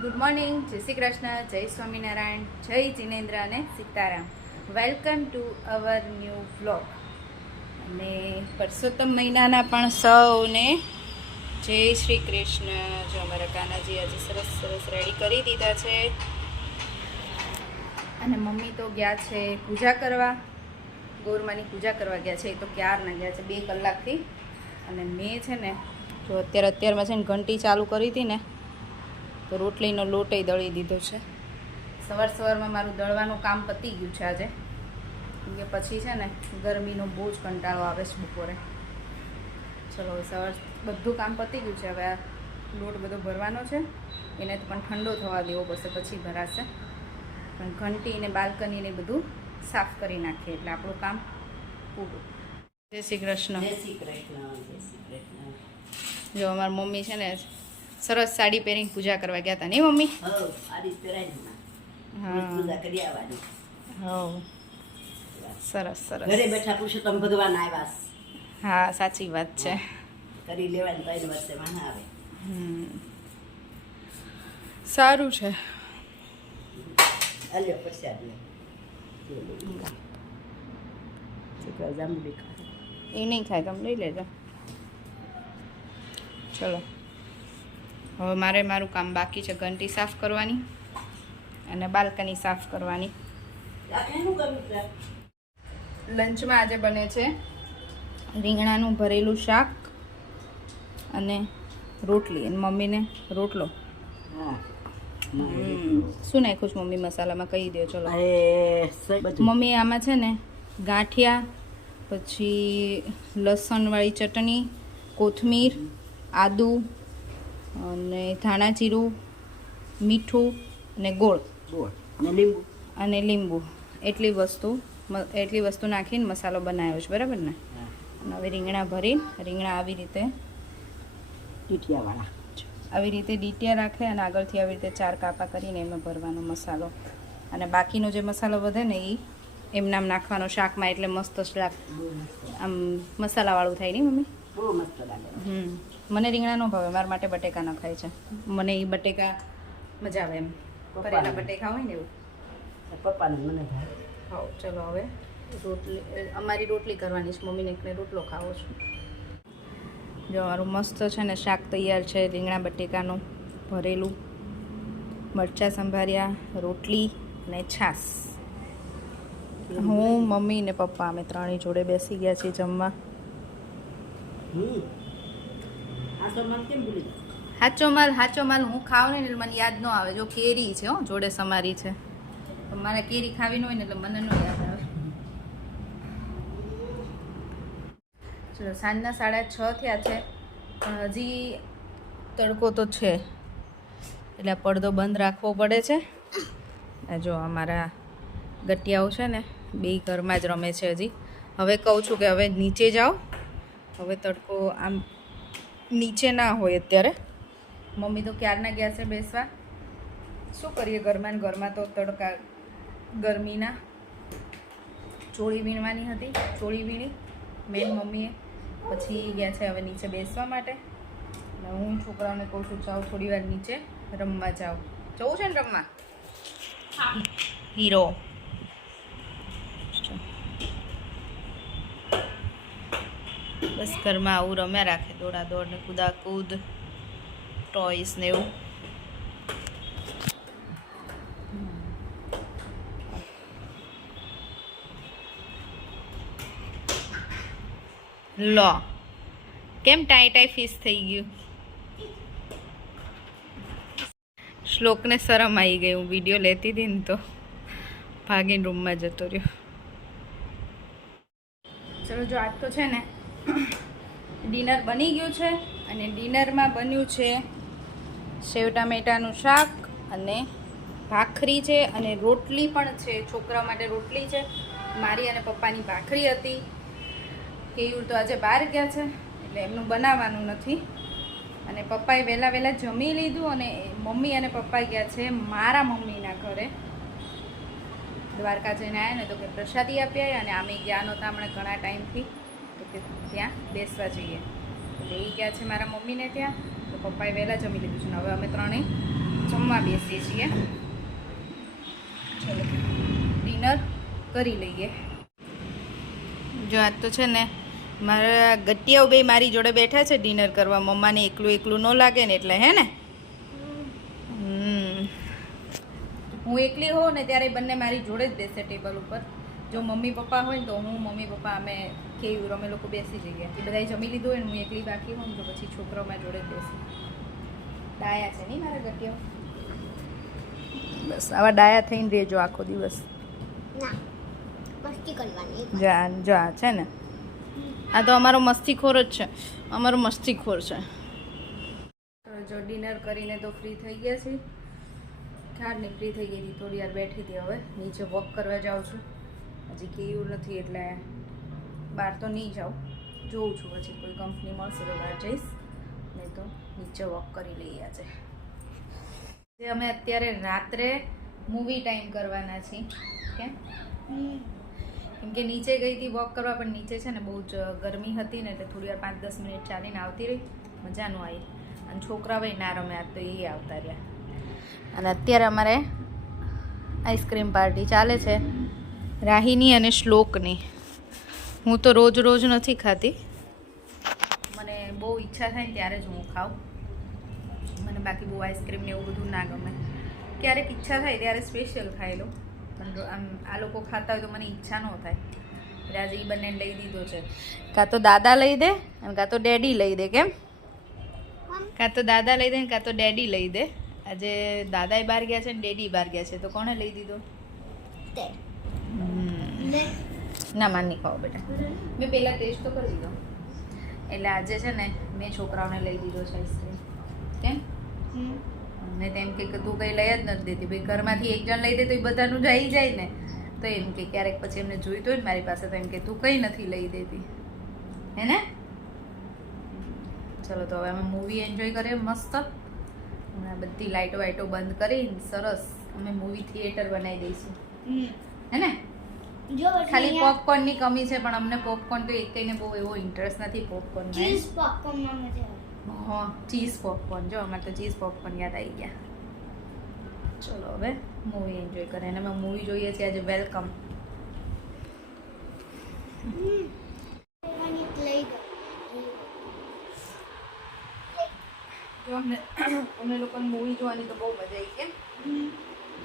Good morning, જય શ્રી કૃષ્ણ, જય સ્વામિનારાયણ, જય જિનેન્દ્ર અને Sitaram. Welcome to our new vlog. અને પરસોત્તમ મહિનાના પણ સૌને જય શ્રી કૃષ્ણ. જો અમારા કાનાજી આજે સરસ સરસ રેડી કરી દીધા છે. અને મમ્મી તો ગયા છે પૂજા કરવા, ગોરમાની પૂજા કરવા ગયા છે. એ તો ક્યારના ગયા છે, 2 કલાકથી. અને મેં છે ને જો અત્યારમાં છે ને ઘંટી ચાલુ કરી હતી ને, તો રોટલીનો લોટે દળી દીધો છે. સવારમાં મારું દળવાનું કામ પતી ગયું છે આજે, કેમ કે પછી છે ને ગરમીનો બહુ જ કંટાળો આવે છે બપોરે. ચલો સવાર બધું કામ પતી ગયું છે. હવે આ લોટ બધો ભરવાનો છે, એને પણ ઠંડો થવા દેવો પડશે, પછી ભરાશે. પણ ઘંટી ને બાલ્કની ને બધું સાફ કરી નાખીએ એટલે આપણું કામ પૂરું. જય શ્રી કૃષ્ણ. જય શ્રી કૃષ્ણ. જય શ્રી કૃષ્ણ. જો અમારી મમ્મી છે ને સરસ સાડી પહેરીને પૂજા કરવા ગયા હતા, નહીં મમ્મી? પૂજા કરી આવવાની. હા, સરસ સરસ. ઘરે બેઠા પુરુષોત્તમ ભગવાન આવ્યા. હા, સાચી વાત છે. કરી લેવાની 3 વર્ષે માં આવે. સારું છે. અલ્યો પ્રસાદ લે. છોકરા જાંબુડી ખાય. એ નહીં ખાય, તમે લઈ લેજો. ચલો, હવે મારું કામ બાકી છે, ઘંટી સાફ કરવાની અને બાલ્કની સાફ કરવાની. લંચમાં આજે બને છે રીંગણાનું ભરેલું શાક અને રોટલી, અને મમ્મીને રોટલો. શું નાખ્યું છે મમ્મી મસાલામાં, કહી દો. ચલો, મમ્મી આમાં છે ને ગાંઠિયા, પછી લસણવાળી ચટણી, કોથમીર, આદુ અને ધાણા જીરું, મીઠું અને ગોળ અને લીંબુ એટલી વસ્તુ નાખીને મસાલો બનાવ્યો છે, બરાબર ને? અને હવે રીંગણા ભરી, રીંગણા આવી રીતે ડીટિયા રાખે અને આગળથી આવી રીતે 4 કાપા કરીને એમાં ભરવાનો મસાલો. અને બાકીનો જે મસાલો વધે ને એ એમનામ નાખવાનો શાકમાં, એટલે મસ્ત શાક આમ મસાલાવાળું થાય, નહીં મમ્મી? બહુ મસ્ત લાગે. મને રીંગણા નો ભાવે, મારા માટે બટેકા ન ખાય છે. મને એ બટેકા મજા આવે, એમ ભરેલા બટેકા હોય ને એવું. પપ્પાને મને ભાવે. હા, ચલો હવે અમારી રોટલી કરવાની છે, મમ્મીને એકને રોટલો ખાવો છે. જો મારું મસ્ત છે ને શાક તૈયાર છે, રીંગણા બટેકાનું ભરેલું, મરચાં સંભાર્યા, રોટલી અને છાશ. હું, મમ્મી ને પપ્પા અમે 3 જોડે બેસી ગયા છીએ જમવા. હાચો માલ હું ખાવ ને એટલે મને યાદ ન આવે. જો કેરી છે, હો જોડે સમારી છે, તો મારે કેરી ખાવી ન હોય ને એટલે મને ન યાદ આવે. ચલો, સાંજના 6:30 થયા છે, પણ હજી તડકો તો છે, એટલે પડદો બંધ રાખવો પડે છે. જો અમારા ગટિયાઓ છે ને 2 ઘરમાં જ રમે છે હજી. હવે કહું છું કે હવે નીચે જાઓ, હવે તડકો આમ નીચે ના હોય અત્યારે. મમ્મી તો ક્યારના ગયા છે બેસવા. શું કરીએ, ઘરમાં તો તડકા ગરમીના. ચોળી વીણવાની હતી, ચોળી વીણી મેન મમ્મીએ, પછી ગયા છે હવે નીચે બેસવા માટે. અને હું છોકરાઓને કહું છું જાઓ થોડી વાર નીચે રમવા જાઓ. જવું છે ને રમવા? હીરો બસ ઘરમાં આવું રમ્યા રાખે, દોડાદોડ ને કૂદાકૂદ, ટોયસ ને એવું. લો, કેમ ટાઈ ફિશ થઈ ગયું? શ્લોકને શરમ આવી ગઈ, હું વિડીયો લેતી હતી ને તો ભાગીને રૂમમાં જતો રહ્યો. ચલો, જો આજ તો છે ને ડિનર બની ગયું છે, અને ડિનરમાં બન્યું છે સેવ ટામેટાનું શાક અને ભાખરી છે, અને રોટલી પણ છે. છોકરા માટે રોટલી છે, મારી અને પપ્પાની ભાખરી હતી. કેયુર તો આજે બહાર ગયા છે એટલે એમનું બનાવવાનું નથી. અને પપ્પાએ વહેલા જમી લીધું, અને મમ્મી અને પપ્પા ગયા છે મારા મમ્મીના ઘરે. દ્વારકા જઈને આવ્યા ને તો કે પ્રસાદી આપી આવ્યા, અને આમે ગયા નહોતા હમણાં ઘણા ટાઈમથી, તો કે ત્યાં બેસવા જઈએ. એટલે એ ગયા છે મારા મમ્મીને ત્યાં, તો પપ્પાએ વહેલા જમી લીધું છે. હવે અમે 3 જમવા બેસીએ છીએ. ચલો ડિનર કરી લઈએ. જો આજ તો છે ને મારા ગટિયાઓ બે મારી જોડે બેઠા છે ડિનર કરવા. મમ્માને એકલું એકલું ન લાગે ને એટલે, હે ને? હું એકલી હોઉં ને ત્યારે બંને મારી જોડે જ બેસે ટેબલ ઉપર. જો મમ્મી પપ્પા હોય ને તો હું મમ્મી પપ્પા અમે કેવું અમે લોકો બેસી જઈએ. એ બધાએ જમી લીધું હોય ને હું એકલી બાકી હોઉં ને તો પછી છોકરાઓ મારી જોડે જ બેસી. ડાયા છે નહીં મારા ગટિયાઓ? બસ આવા ડાયા થઈને રહેજો આખો દિવસ. જા છે ને, આ તો અમારો મસ્તીખોર જ છે. અમારો મસ્તીખોર છે. જો ડિનર કરીને તો ફ્રી થઈ ગયા છે. ક્યારની ફ્રી થઈ ગઈ હતી, થોડી વાર બેઠી હતી. હવે નીચે વોક કરવા જાઉં છું. હજી કેવું નથી એટલે બહાર તો નહીં જાઉં. જોઉં છું પછી કોઈ કંપની મળશે તો બહાર જઈશ, નહીં તો નીચે વોક કરી લઈએ. આજે અમે અત્યારે રાત્રે મૂવી ટાઈમ કરવાના છીએ. કેમ કે નીચે ગઈ હતી વોક કરવા, પણ નીચે છે ને બહુ જ ગરમી હતી ને એટલે થોડી વાર 5-10 મિનિટ ચાલીને આવતી રહી. મજાનું આવી. અને છોકરાઓ ના રમે આજ તો એ આવતા રહ્યા. અને અત્યારે અમારે આઈસ્ક્રીમ પાર્ટી ચાલે છે રાહીની અને શ્લોકની. હું તો રોજ રોજ નથી ખાતી. મને બહુ ઈચ્છા થાય ને ત્યારે જ હું ખાઉં. મને બાકી બહુ આઈસ્ક્રીમ ને એવું બધું ના ગમે. ક્યારેક ઈચ્છા થાય ત્યારે સ્પેશિયલ ખાઈ લઉં, પણ આમ આ લોકો ખાતા હોય તો મને ઈચ્છા ન થાય. એટલે આજે એ બંનેને લઈ દીધો છે. કાં તો દાદા લઈ દે અને કાં તો ડેડી લઈ દે. કેમ? કાં તો દાદા લઈ દે ને કાં તો ડેડી લઈ દે. આજે દાદાએ બહાર ગયા છે ને ડેડી બહાર ગયા છે, તો કોણે લઈ દીધો? ના માન નહીં ખાઓ બેટા, મેં પહેલાં ટેસ્ટ તો કરી દીધો. એટલે આજે છે ને મેં છોકરાઓને લઈ દીધો છે આઈસ્ક્રીમ. કેમ? ને તેમ કે તું કંઈ લઈ જ નથી દેતી. ભાઈ ઘરમાંથી એક જણ લઈ દે તો એ બધાનું જ આવી જાય ને. તો એમ કે ક્યારેક પછી એમને જોઈતું હોય ને મારી પાસે તો એમ કે તું કંઈ નથી લઈ દેતી, હે ને? ચલો તો હવે અમે મૂવી એન્જોય કરીએ મસ્ત. બધી લાઇટો વાઇટો બંધ કરીને સરસ અમે મૂવી થિયેટર બનાવી દઈશું, હે ને? ખાલી પોપકોર્નની કમી છે, પણ અમને પોપકોર્ન તો એકને બહુ એવો ઇન્ટરેસ્ટ નથી પોપકોર્ન. હા, ચીઝ પોપકોર્ન. જો અમારે તો ચીઝ પોપકોર્ન યાદ આવી ગયા. ચલો હવે મૂવી એન્જોય કરીએ. અને અમે મૂવી જોઈએ છીએ આજે વેલકમ. જો અમને લોકોને મૂવી જોવાની તો બહુ મજા આવી. કેમ?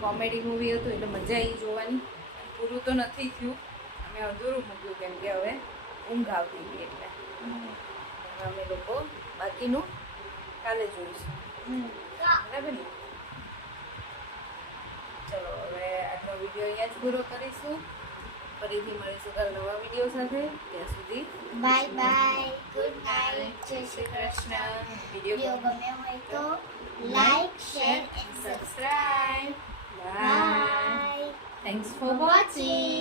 કોમેડી મૂવી હતું એટલે મજા આવી જોવાની. પૂરું તો નથી થયું, અમે અધૂરું મૂક્યું કેમ કે હવે ઊંઘ આવતી હતી એટલે અમે લોકો બાકીનું કાલે જોઈશું, બરાબર ને? ચલો હવે આજનો વિડીયો અહીંયા જ પૂરો કરીશું. ફરીથી મળીશું કાલે નવા વિડીયો સાથે. ત્યાં સુધી bye bye, good night, Jai Shri Krishna. Krishna. Video video ગમ્યો હોય તો like, share and subscribe. Subscribe. Bye. Bye. Thanks for watching.